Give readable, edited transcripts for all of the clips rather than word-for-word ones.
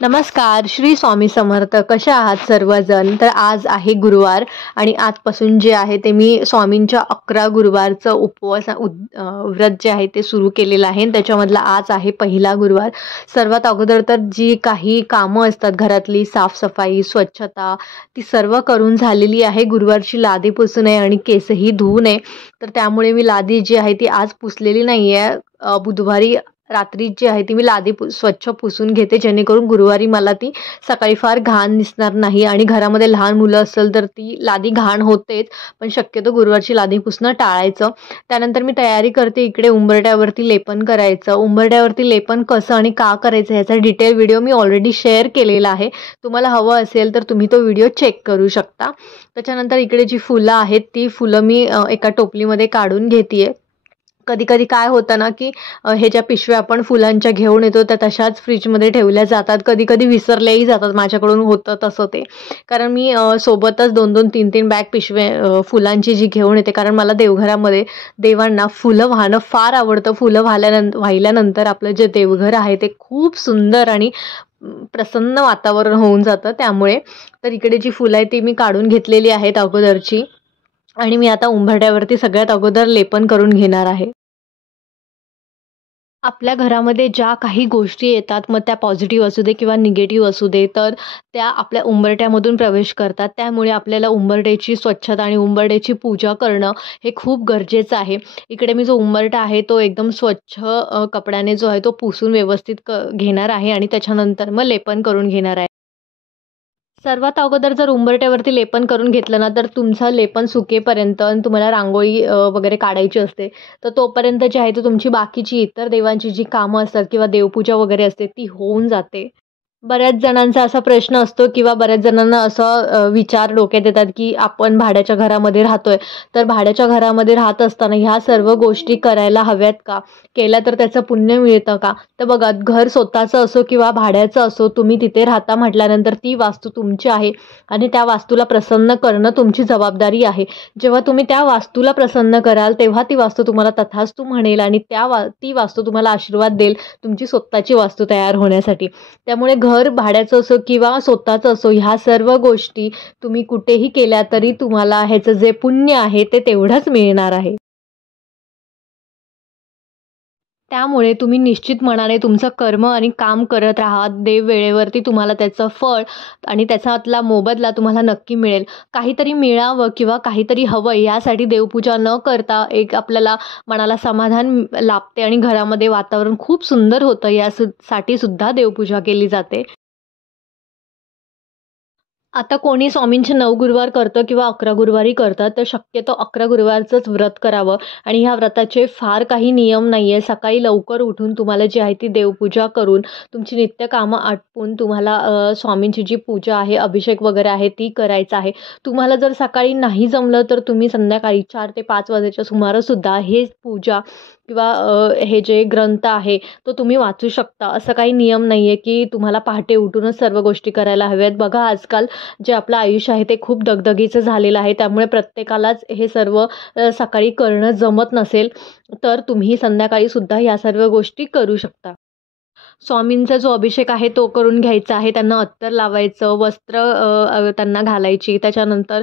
नमस्कार, श्री स्वामी समर्थ. कशा आहात सर्वजण? तर आज आहे गुरुवार आणि आजपासून जे आहे ते मी स्वामींच्या 11 गुरुवारचं व्रत जे आहे ते सुरू केलेलं आहे आणि त्याच्यामधला आज आहे पहिला गुरुवार. सर्वात अगोदर तर जी काही कामं असतात घरातली साफसफाई, स्वच्छता ती सर्व करून झालेली आहे. गुरुवारची लादी पुसू नये आणि केसही धुवू नये. तर त्यामुळे मी लादी जी आहे ती आज पुसलेली नाही आहे. बुधवारी रात्री जी आहे ती मी लादी स्वच्छ पुसून घेते, जेणेकरून गुरुवारी मला ती सकाळी फार घाण दिसणार नाही. आणि घरामध्ये लहान मुलं असेल तर ती लादी घाण होतेच, पण शक्यतो गुरुवारची लादी पुसणं टाळायचं. त्यानंतर मी तयारी करते, इकडे उंबरठ्यावरती लेपन करायचं. उंबरठ्यावरती लेपन कसं आणि का करायचं याचा डिटेल व्हिडिओ मी ऑलरेडी शेअर केलेला आहे. तुम्हाला हवं असेल तर तुम्ही तो व्हिडिओ चेक करू शकता. त्याच्यानंतर इकडे जी फुलं आहेत ती फुलं मी एका टोपलीमध्ये काढून घेते. कधी कधी काय होतं ना की हे ज्या पिशव्या आपण फुलांच्या घेऊन येतो त्या तशाच फ्रीजमध्ये ठेवल्या जातात. कधी कधी विसरल्याही जातात. माझ्याकडून होतं तसं ते, कारण मी सोबतच 2-2, 3-3 बॅग फुलांची जी घेऊन येते, कारण मला देवघरामध्ये देवांना फुलं वाहणं फार आवडतं. फुलं वाहिल्यानंतर आपलं जे देवघर आहे ते खूप सुंदर आणि प्रसन्न वातावरण होऊन जातं. त्यामुळे तर इकडे जी फुलं आहे ती मी काढून घेतलेली आहेत अगोदरची, आणि मी आता उंबरठ्यावरती सगळ्यात अगोदर लेपन करून घेणार आहे. आपल्या घरामध्ये ज्या काही गोष्टी येतात, मग त्या पॉझिटिव्ह असू दे किंवा निगेटिव्ह असू दे, तर त्या आपल्या उंबरठ्यामधून प्रवेश करतात. त्यामुळे आपल्याला उंबरठ्याची स्वच्छता आणि उंबरठ्याची पूजा करणं हे खूप गरजेचं आहे. इकडे मी जो उंबरठा आहे तो एकदम स्वच्छ कपड्याने जो आहे तो पुसून व्यवस्थित घेणार आहे आणि त्याच्यानंतर मग लेपन करून घेणार आहे. सर्वात अगोदर जर उंबरठ्यावरती लेपन करून घेतलं ना, तर तुमचं लेपन सुकेपर्यंत आणि तुम्हाला रांगोळी वगैरे काढायची असते, तर तोपर्यंत जे आहे तर तुमची बाकीची इतर देवांची जी कामं असतात किंवा देवपूजा वगैरे असते ती होऊन जाते. बऱ्याच जणांचा असा प्रश्न असतो किंवा बऱ्याच जणांना असं विचार डोक्यात येतात, की आपण भाड्याच्या घरामध्ये राहतोय, तर भाड्याच्या घरामध्ये राहत असताना ह्या सर्व गोष्टी करायला हव्यात का? केल्या तर त्याचं पुण्य मिळतं का? तर बघा, घर स्वतःचं असो किंवा भाड्याचं असो, तुम्ही तिथे राहता म्हटल्यानंतर ती वास्तू तुमची आहे आणि त्या वास्तूला प्रसन्न करणं तुमची जबाबदारी आहे. जेव्हा तुम्ही त्या वास्तूला प्रसन्न कराल, तेव्हा ती वास्तू तुम्हाला तथास्तु म्हणेल आणि ती वास्तू तुम्हाला आशीर्वाद देईल तुमची स्वतःची वास्तू तयार होण्यासाठी. त्यामुळे घर भाड्याचं असो किंवा स्वतःचं असो, ह्या सर्व गोष्टी तुम्ही कुठेही केल्या तरी तुम्हाला ह्याचं जे पुण्य आहे ते तेवढंच मिळणार आहे. त्यामुळे तुम्ही निश्चित मनाने तुमचं कर्म आणि काम करत राहा. देव वेळेवरती तुम्हाला त्याचं फळ आणि त्याच्यातला मोबदला तुम्हाला नक्की मिळेल. काहीतरी मिळावं किंवा काहीतरी हवं यासाठी देवपूजा न करता एक आपल्याला मनाला समाधान लाभते आणि घरामध्ये वातावरण खूप सुंदर होतं, साठी सुद्धा देवपूजा केली जाते. आता कोणी स्वामींचे 9 गुरुवार करतं किंवा 11 गुरुवारी करतात, तर शक्यतो 11 गुरुवारचंच व्रत करावं. आणि ह्या व्रताचे फार काही नियम नाही आहे. सकाळी लवकर उठून तुम्हाला जी आहे ती देवपूजा करून, तुमची नित्यकामं आटपून तुम्हाला स्वामींची जी पूजा आहे, अभिषेक वगैरे आहे ती करायचा आहे. तुम्हाला जर सकाळी नाही जमलं, तर तुम्ही संध्याकाळी 4 ते 5 वाजेच्या सुमाराससुद्धा हे पूजा किंवा हे जे ग्रंथ आहे, तो तुम्ही वाचू शकता. असं काही नियम नाही आहे, की तुम्हाला पहाटे उठूनच सर्व गोष्टी करायला हव्यात. बघा, आजकाल जे आपलं आयुष्य आहे ते खूप दगदगीचं झालेलं आहे. त्यामुळे प्रत्येकालाच हे सर्व सकाळी करणं जमत नसेल, तर तुम्ही संध्याकाळी सुद्धा या सर्व गोष्टी करू शकता. स्वामींचा जो अभिषेक आहे तो करून घ्यायचा आहे. त्यांना अत्तर लावायचं, वस्त्र त्यांना घालायची. त्याच्यानंतर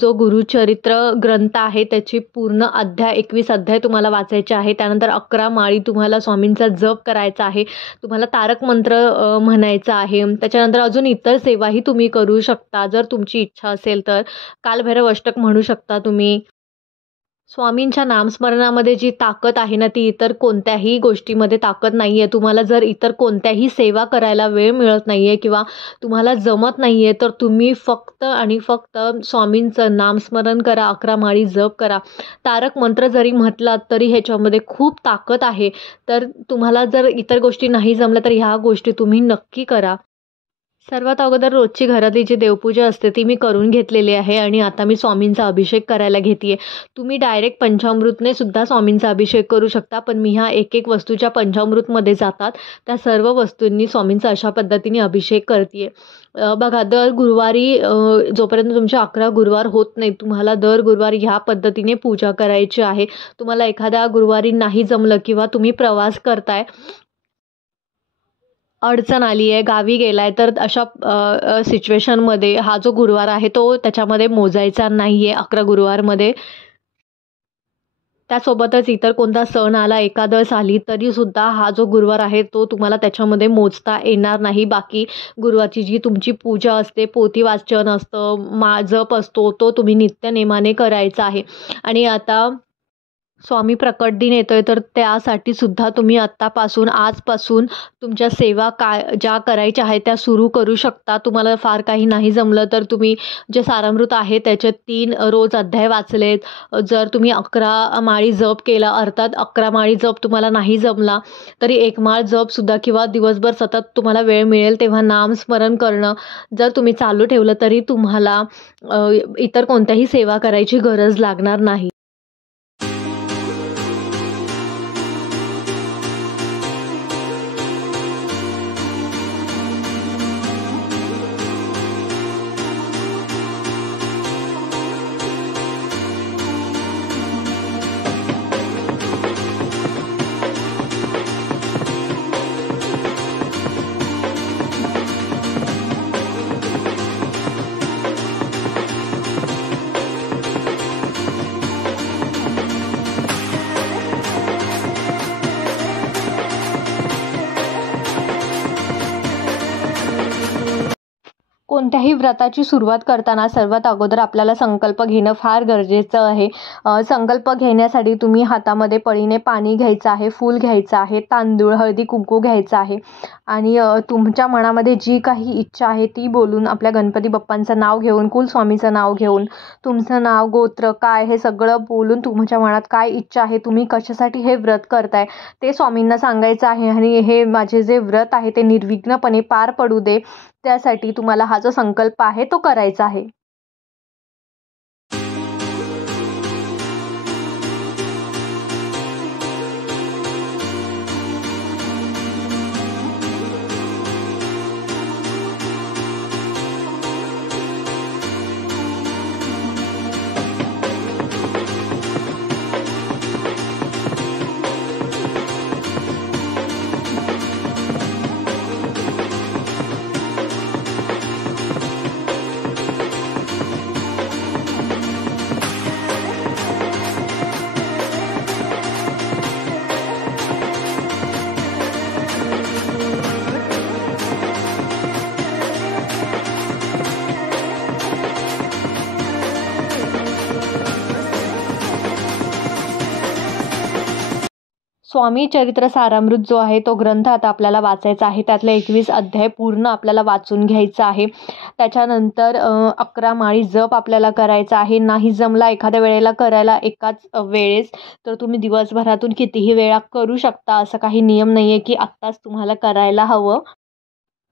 जो गुरुचरित्र ग्रंथ आहे त्याची पूर्ण 21 अध्याय तुम्हाला वाचायचे आहे. त्यानंतर 11 माळी तुम्हाला स्वामींचा जप करायचा आहे. तुम्हाला तारक मंत्र म्हणायचा आहे. त्याच्यानंतर अजून इतर सेवाही तुम्ही करू शकता जर तुमची इच्छा असेल तर. कालभैरव अष्टक म्हणू शकता तुम्ही. स्वामींच्या नामस्मरणामध्ये जी ताकद आहे ना, ती इतर कोणत्याही गोष्टीमध्ये ताकद नाही आहे. तुम्हाला जर इतर कोणत्याही सेवा करायला वेळ मिळत नाही आहे किंवा तुम्हाला जमत नाही आहे, तर तुम्ही फक्त आणि फक्त स्वामींचं नामस्मरण करा, 11 माळी जप करा. तारक मंत्र जरी म्हटलात तरी ह्याच्यामध्ये खूप ताकद आहे. तर तुम्हाला जर इतर गोष्टी नाही जमल्या, तर ह्या गोष्टी तुम्ही नक्की करा. सर्वात अगोदर रोजची घरातली जी देवपूजा असते ती मी करून घेतलेली आहे आणि आता मी स्वामींचा अभिषेक करायला घेते. तुम्ही डायरेक्ट पंचामृतने सुद्धा स्वामींचा अभिषेक करू शकता, पण मी ह्या एक वस्तू ज्या पंचामृतमध्ये जातात त्या सर्व वस्तूंनी स्वामींचा अशा पद्धतीने अभिषेक करते. बघा, दर गुरुवारी जोपर्यंत तुमचे 11 गुरुवार होत नाही, तुम्हाला दर गुरुवारी ह्या पद्धतीने पूजा करायची आहे. तुम्हाला एखाद्या गुरुवारी नाही जमलं किंवा तुम्ही प्रवास करताय, अडचण आली आहे, गावी गेलाय, तर अशा सिच्युएशनमध्ये हा जो गुरुवार आहे तो त्याच्यामध्ये मोजायचा नाही आहे 11 गुरुवारमध्ये. त्यासोबतच इतर कोणता सण आला, एकादश आली, तरीसुद्धा हा जो गुरुवार आहे तो तुम्हाला त्याच्यामध्ये मोजता येणार नाही. बाकी गुरुवारची जी तुमची पूजा असते, पोथी वाचन असतं, जप असतो, तो तुम्ही नित्यनेमाने करायचा आहे. आणि आता स्वामी प्रकट दिन येतोय, तर त्यासाठी सुद्धा तुम्ही आत्तापासून, आजपासून तुमच्या सेवा ज्या करायच्या आहेत त्या सुरू करू शकता. तुम्हाला फार काही नाही जमलं तर तुम्ही जे सारामृत आहे त्याचे 3 रोज अध्याय वाचलेत. जर तुम्ही 11 माळी जप केला, अर्थात 11 माळी जप तुम्हाला नाही जमला तरी 1 माळ जपसुद्धा किंवा दिवसभर सतत तुम्हाला वेळ मिळेल तेव्हा नामस्मरण करणं जर तुम्ही चालू ठेवलं तरी तुम्हाला इतर कोणत्याही सेवा करायची गरज लागणार नाही. कोणत्याही व्रताची सुरुवात करताना सर्वात अगोदर आपल्याला संकल्प घेणं फार गरजेचं आहे. संकल्प घेण्यासाठी तुम्ही हातामध्ये पळीने पाणी घ्यायचं आहे, फूल घ्यायचं आहे, तांदूळ, हळदी, कुंकू घ्यायचं आहे आणि तुमच्या मनामध्ये जी काही इच्छा आहे ती बोलून आपल्या गणपती बाप्पांचं नाव घेऊन, कुलस्वामीचं नाव घेऊन, तुमचं नाव, गोत्र काय हे सगळं बोलून तुमच्या मनात काय इच्छा आहे, तुम्ही कशासाठी हे व्रत करताय ते स्वामींना सांगायचं आहे आणि हे माझे जे व्रत आहे ते निर्विघ्नपणे पार पडू दे, त्यासाठी तुम्हाला हा जो संकल्प आहे तो करायचा आहे. स्वामी चरित्र सारामृत जो आहे तो ग्रंथ आता आपल्याला वाचायचा आहे. त्यातले 21 अध्याय पूर्ण आपल्याला वाचून घ्यायचं आहे. त्याच्यानंतर 11 माळी जप आपल्याला करायचा आहे. नाही जमला एखाद्या वेळेला करायला एकाच वेळेस तर तुम्ही दिवसभरातून कितीही वेळा करू शकता. असं काही नियम नाही आहे की आत्ताच तुम्हाला करायला हवं.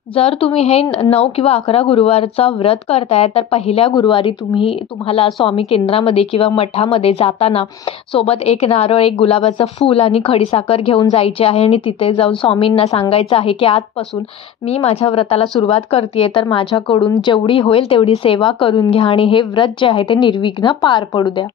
जर तुम्ही हे 9 किंवा 11 गुरुवारचा व्रत करताय तर पहिल्या गुरुवारी तुम्हाला स्वामी केंद्रामध्ये किंवा मठामध्ये जाताना सोबत 1 नारळ, 1 गुलाबाचं फूल आणि खडीसाखर घेऊन जायचे आहे आणि तिथे जाऊन स्वामींना सांगायचं आहे की आजपासून मी माझ्या व्रताला सुरुवात करते तर माझ्याकडून जेवढी होईल तेवढी सेवा करून घ्या आणि हे व्रत जे आहे ते निर्विघ्न पार पडू द्या.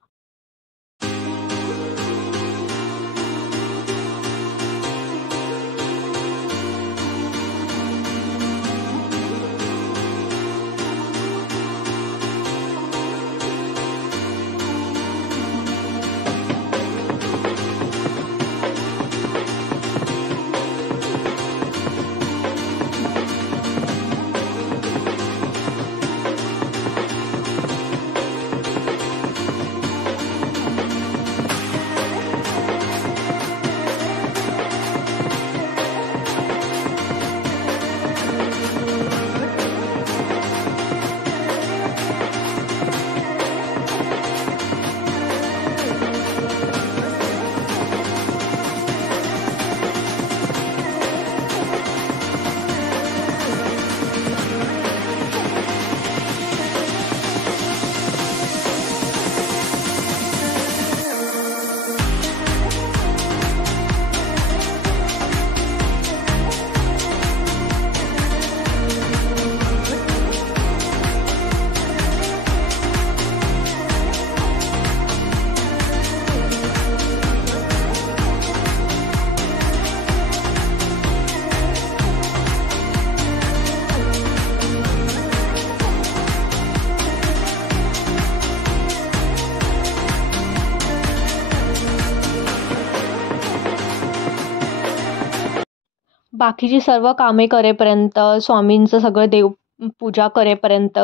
बाकीची सर्व कामे करेपर्यंत, स्वामींचं सगळं पूजा करेपर्यंत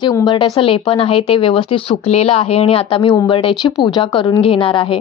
जे उंबरठ्याचं लेपन आहे ते व्यवस्थित सुकलेलं आहे आणि आता मी उंबरठ्याची पूजा करून घेणार आहे.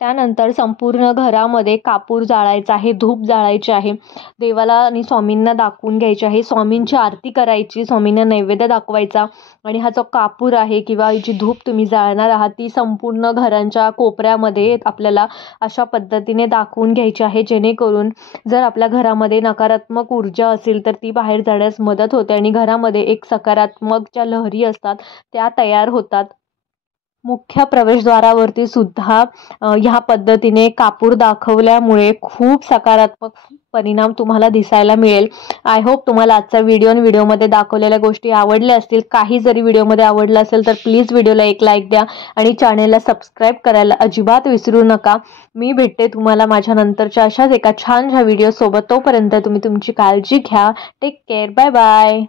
त्यानंतर संपूर्ण घरामध्ये कापूर जाळायचा आहे, धूप जाळायचे आहे. देवाला आणि स्वामींना दाखवून घ्यायचे आहे. स्वामींची आरती करायची, स्वामींना नैवेद्य दाखवायचा आणि हा जो कापूर आहे किंवा जी धूप तुम्ही जाळणार आहात ती संपूर्ण घरांच्या कोपऱ्यामध्ये आपल्याला अशा पद्धतीने दाखवून घ्यायची आहे, जेणेकरून जर आपल्या घरामध्ये नकारात्मक ऊर्जा असेल तर ती बाहेर जाण्यास मदत होते आणि घरामध्ये एक सकारात्मक ज्या लहरी असतात त्या तयार होतात. मुख्य प्रवेशद्वारावरती सुद्धा ह्या पद्धतीने कापूर दाखवल्यामुळे खूप सकारात्मक परिणाम तुम्हाला दिसायला मिळेल. आय होप तुम्हाला आजचा व्हिडिओ आणि व्हिडिओमध्ये दाखवलेल्या गोष्टी आवडल्या असतील. काही जरी व्हिडिओमध्ये आवडलं असेल तर प्लीज व्हिडिओला एक लाईक द्या आणि चॅनेलला सबस्क्राईब करायला अजिबात विसरू नका. मी भेटते तुम्हाला माझ्या नंतरच्या अशाच एका छानशा व्हिडिओसोबत. तोपर्यंत तुम्ही तुमची काळजी घ्या. Take care. Bye bye.